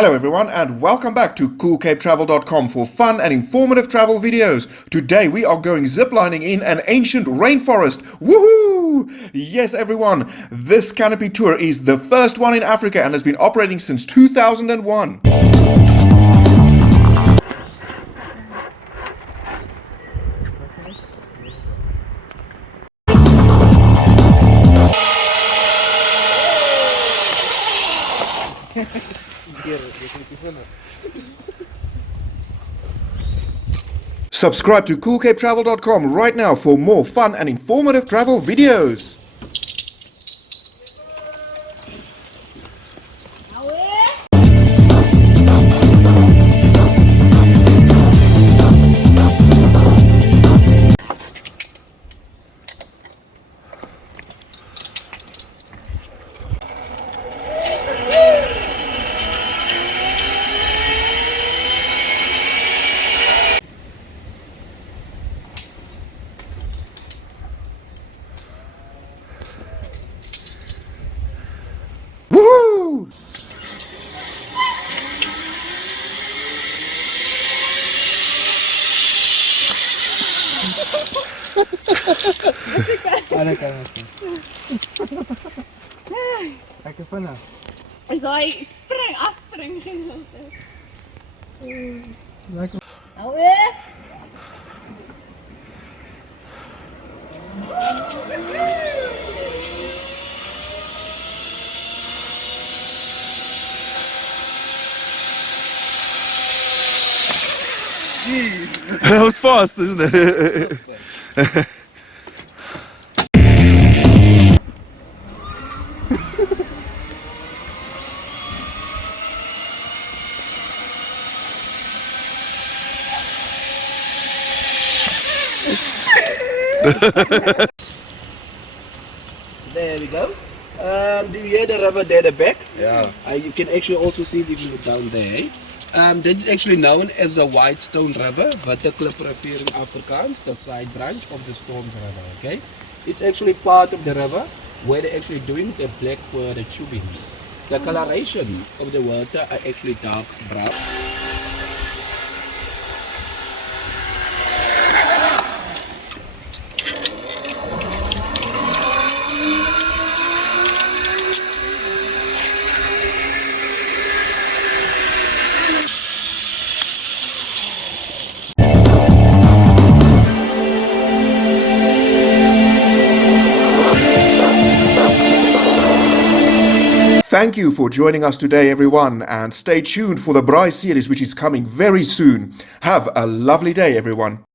Hello everyone and welcome back to coolcapetravel.com for fun and informative travel videos. Today we are going ziplining in an ancient rainforest. Woohoo! Yes everyone, this Canopy tour is the first one in Africa and has been operating since 2001. Subscribe to coolcapetravel.com right now for more fun and informative travel videos. Woohoo! Olha, Canopy. Kijk even nou. Is daai afspring gedeelte. Lekker. Nou weer. Jeez, that was fast, isn't it? There we go. Do you hear the river there at the back? Yeah. You can actually also see the view down there. This is actually known as the White Stone River, Outeniqua River in Afrikaans, the side branch of the Storms River. Okay, it's actually part of the river where they're actually doing the black water tubing. The coloration of the water are actually dark brown. Thank you for joining us today everyone and stay tuned for the Braai series which is coming very soon. Have a lovely day everyone.